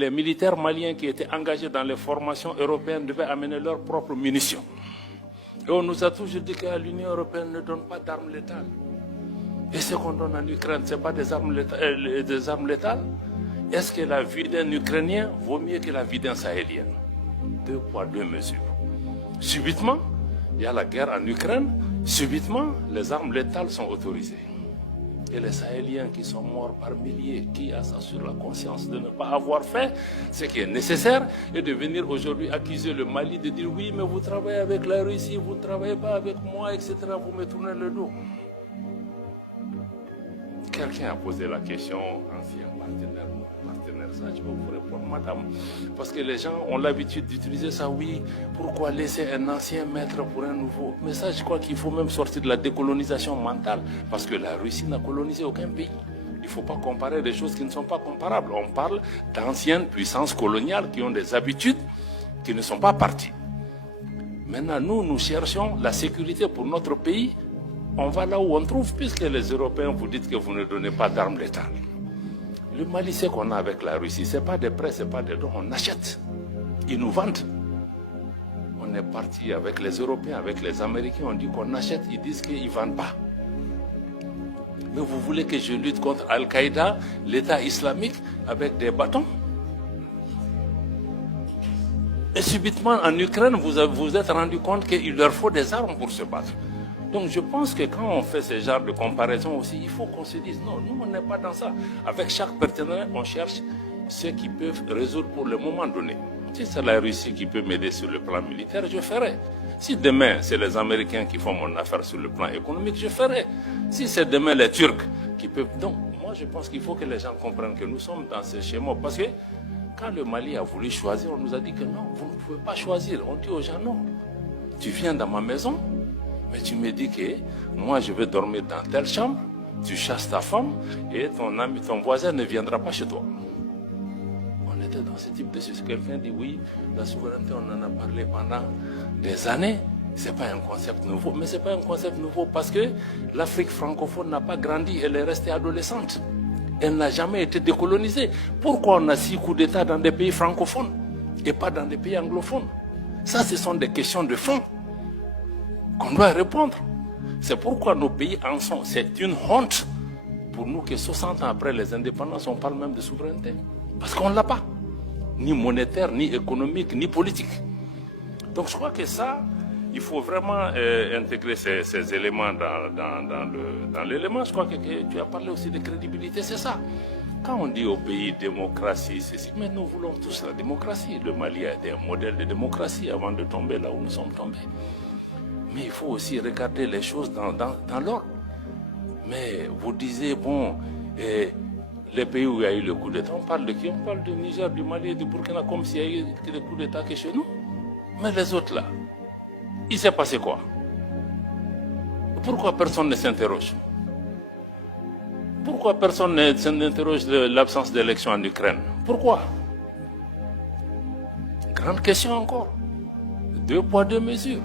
Les militaires maliens qui étaient engagés dans les formations européennes devaient amener leurs propres munitions. Et on nous a toujours dit que l'Union européenne ne donne pas d'armes létales. Et ce qu'on donne en Ukraine, ce n'est pas des armes létales. Est-ce que la vie d'un Ukrainien vaut mieux que la vie d'un Sahélien? Deux poids, deux mesures. Subitement, il y a la guerre en Ukraine. Subitement, les armes létales sont autorisées. Et les Sahéliens qui sont morts par milliers, qui a ça sur la conscience de ne pas avoir fait ce qui est nécessaire, et de venir aujourd'hui accuser le Mali de dire oui, mais vous travaillez avec la Russie, vous ne travaillez pas avec moi, etc. Vous me tournez le dos. Quelqu'un a posé la question, ancien partenaire, ça, je vais vous répondre, madame. Parce que les gens ont l'habitude d'utiliser ça, oui, pourquoi laisser un ancien maître pour un nouveau? Mais ça, je crois qu'il faut même sortir de la décolonisation mentale, parce que la Russie n'a colonisé aucun pays. Il ne faut pas comparer des choses qui ne sont pas comparables. On parle d'anciennes puissances coloniales qui ont des habitudes qui ne sont pas parties. Maintenant, nous cherchons la sécurité pour notre pays. On va là où on trouve, puisque les Européens vous dites que vous ne donnez pas d'armes létales. Le Mali, c'est qu'on a avec la Russie, ce n'est pas des prêts, ce n'est pas des dons, on achète. Ils nous vendent. On est parti avec les Européens, avec les Américains, on dit qu'on achète, ils disent qu'ils ne vendent pas. Mais vous voulez que je lutte contre Al-Qaïda, l'État islamique, avec des bâtons? Et subitement, en Ukraine, vous vous êtes rendu compte qu'il leur faut des armes pour se battre. Donc je pense que quand on fait ce genre de comparaison aussi, il faut qu'on se dise non, nous on n'est pas dans ça. Avec chaque partenaire, on cherche ceux qui peuvent résoudre pour le moment donné. Si c'est la Russie qui peut m'aider sur le plan militaire, je ferai. Si demain c'est les Américains qui font mon affaire sur le plan économique, je ferai. Si c'est demain les Turcs qui peuvent... Donc moi je pense qu'il faut que les gens comprennent que nous sommes dans ce schéma. Parce que quand le Mali a voulu choisir, on nous a dit que non, vous ne pouvez pas choisir. On dit aux gens non, tu viens dans ma maison, mais tu me dis que moi je vais dormir dans telle chambre, tu chasses ta femme et ton ami, ton voisin ne viendra pas chez toi. On était dans ce type de choses. Quelqu'un dit oui, la souveraineté, on en a parlé pendant des années. Ce n'est pas un concept nouveau, mais ce n'est pas un concept nouveau parce que l'Afrique francophone n'a pas grandi, elle est restée adolescente. Elle n'a jamais été décolonisée. Pourquoi on a 6 coups d'État dans des pays francophones et pas dans des pays anglophones? Ça, ce sont des questions de fond qu'on doit répondre. C'est pourquoi nos pays en sont. C'est une honte pour nous que 60 ans après les indépendances, on parle même de souveraineté. Parce qu'on ne l'a pas. Ni monétaire, ni économique, ni politique. Donc je crois que ça, il faut vraiment intégrer ces éléments dans l'élément. Je crois que tu as parlé aussi de crédibilité, c'est ça. Quand on dit au pays démocratie, c'est si, mais nous voulons tous la démocratie. Le Mali a été un modèle de démocratie avant de tomber là où nous sommes tombés. Mais il faut aussi regarder les choses dans l'ordre. Mais vous disiez, bon, les pays où il y a eu le coup d'État, on parle de qui? On parle du Niger, du Mali et du Burkina comme s'il y a eu des coups d'État que chez nous. Mais les autres là, il s'est passé quoi? Pourquoi personne ne s'interroge? Pourquoi personne ne s'interroge de l'absence d'élection en Ukraine? Pourquoi? Grande question encore. 2 poids, 2 mesures.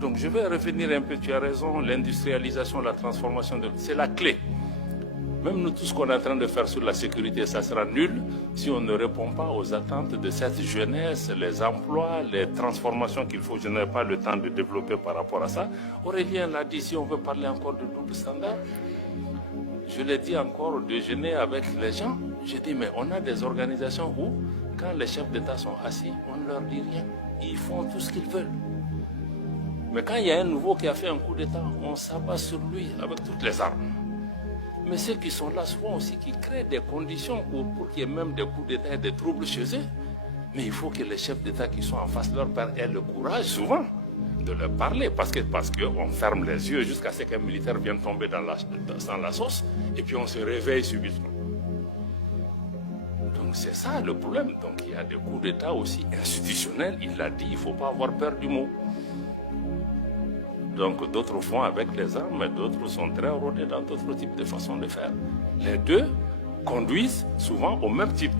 Donc je vais revenir un peu, tu as raison, l'industrialisation, la transformation, c'est la clé. Même nous, tout ce qu'on est en train de faire sur la sécurité, ça sera nul si on ne répond pas aux attentes de cette jeunesse, les emplois, les transformations qu'il faut. Je n'ai pas le temps de développer par rapport à ça. Aurélien l'a dit, si on veut parler encore de double standard, je l'ai dit encore au déjeuner avec les gens, j'ai dit, mais on a des organisations où, quand les chefs d'État sont assis, on ne leur dit rien. Ils font tout ce qu'ils veulent. Mais quand il y a un nouveau qui a fait un coup d'État, on s'abat sur lui avec toutes les armes. Mais ceux qui sont là souvent aussi qui créent des conditions pour qu'il y ait même des coups d'État et des troubles chez eux. Mais il faut que les chefs d'État qui sont en face de leur père aient le courage souvent de leur parler. Parce qu'on ferme les yeux jusqu'à ce qu'un militaire vienne tomber dans la sauce et puis on se réveille subitement. Donc c'est ça le problème. Donc il y a des coups d'État aussi institutionnels. Il l'a dit, il ne faut pas avoir peur du mot. Donc d'autres font avec les armes, mais d'autres sont très rodés dans d'autres types de façons de faire. Les deux conduisent souvent au même type de